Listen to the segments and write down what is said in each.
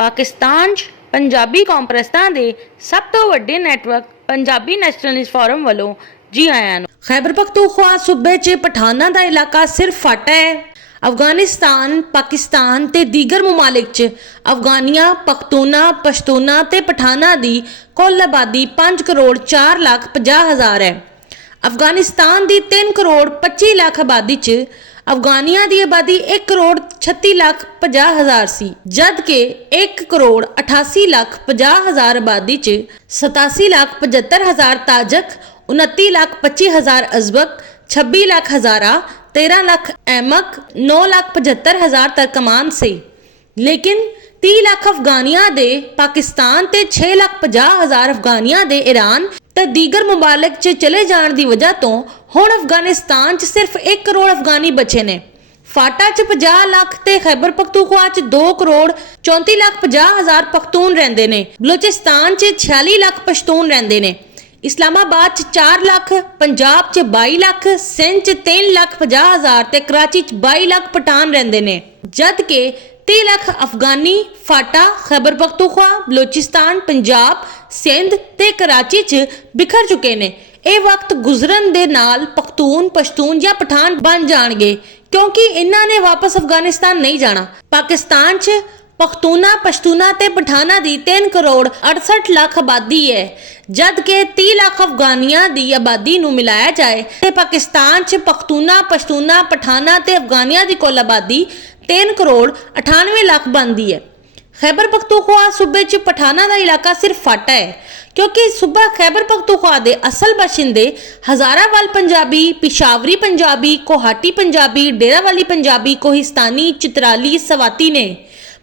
पाकिस्तान 'ਚ पंजाबी कॉन्फ्रेंसां दे सब तो वड्डे नैटवर्क पंजाबी नैशनलिस्ट फोरम वालों जी आयां नूं। खैबर पख्तूनख्वा सूबे 'ਚ पठाना दा इलाका सिर्फ फाटा है। अफगानिस्तान, पाकिस्तान ते दीगर मुमालिक 'ਚ अफगानियां, पख्तूना, पश्तूना ते पठाना दी कुल आबादी 5 करोड़ 4 लाख 50 हज़ार है। अफगानिस्तान की 3 करोड़ 25 लाख आबादी च अफगानिया की आबादी 1 करोड़ 36 लाख 50 हज़ार सी, जबकि 1 करोड़ 88 लाख 50 हज़ार आबादी च 87 लाख 75 हज़ार ताजक, 29 लाख 25 हज़ार अजबक, 26 लाख हज़ारा, 13 लाख अहमक, 9 लाख 75 हज़ार तरकमान से। लेकिन 30 लाख अफगानिया दे पाकिस्तान ते 6 लाख 50 हज़ार अफगानिया दे ईरान ते दीगर मुमालिक च चले जाने की वजह तो हुण अफगानिस्तान च सिर्फ 1 करोड़ अफगानी बचे ने। फाटा च 50 लाख ते खैबर पख्तूनख्वा च 2 करोड़ 34 लाख 50 हज़ार पख्तून रहिंदे ने। बलोचिस्तान च 46 लाख पश्तून रहिंदे ने। इस्लामाबाद च 4 लाख, पंजाब च 22 लाख, सिंध च 3 लाख 50 हज़ार ते कराची च 22 लाख पठान रहिंदे ने, जबकि 30 लाख अफगानी फाटा, खैबर पख्तूनख्वा, बलोचिस्तान, पंजाब, सिंध ते कराची च बिखर चुके ने। ये वक्त गुजरन दे नाल पख्तून, पश्तून या पठान बन जाणगे, क्योंकि इन्हां ने वापस अफगानिस्तान नहीं जाना। पाकिस्तान च पख्तूना, पश्तूना ते पठाना दी 3 करोड़ 68 लाख आबादी है, जबकि 30 लाख अफगानिया दी आबादी नूं मिलाया जाए ते पाकिस्तान च पख्तूना, पश्तूना, पठाना ते अफगानिया दी कुल आबादी 3 करोड़ 98 लाख बनती है। खैबर पख्तूनख्वा सूबे च पठाना का इलाका सिर्फ फाटा है, क्योंकि सूबा खैबर पख्तूनख्वा के असल बशिंदे हज़ारावाल पंजाबी, पिशावरी पंजाबी, कोहाटी पंजाबी, डेरावाली पंजाबी, कोहिस्तानी, चित्राली, सवाती ने।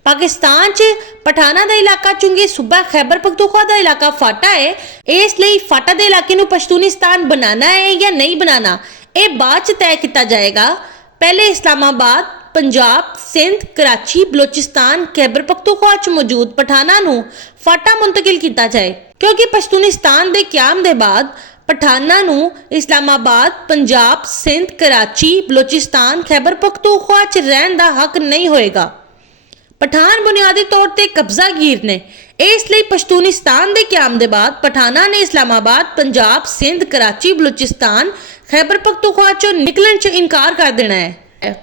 पाकिस्तान च पठाना का इलाका चुंगे सूबा खैबर पख्तूनख्वा का इलाका फाटा है। इसलिए फाटा के इलाके नूं पश्तूनिस्तान बनाना है या नहीं बनाना, यह बाद च तय किया जाएगा। पहले इस्लामाबाद, पंजाब, सिंध, कराची, बलोचिस्तान, खैबर पख्तूनख्वा च मौजूद पठाना नूं फाटा मुंतकिल किया जाए, क्योंकि पश्तूनिस्तान के क्याम के बाद पठाना नूं इस्लामाबाद, पंजाब, सिंध, कराची, बलोचिस्तान, खैबर पख्तूनख्वा च रहन का हक नहीं होएगा। पठान बुनियादी तौर पर कब्जागीर ने, इसलिए पश्तूनिस्तान के क्याम के बाद पठाना ने इस्लामाबाद, पंजाब, सिंध, कराची, बलोचिस्तान, खैबर पख्तूनख्वा चों निकलण च इनकार कर देना है।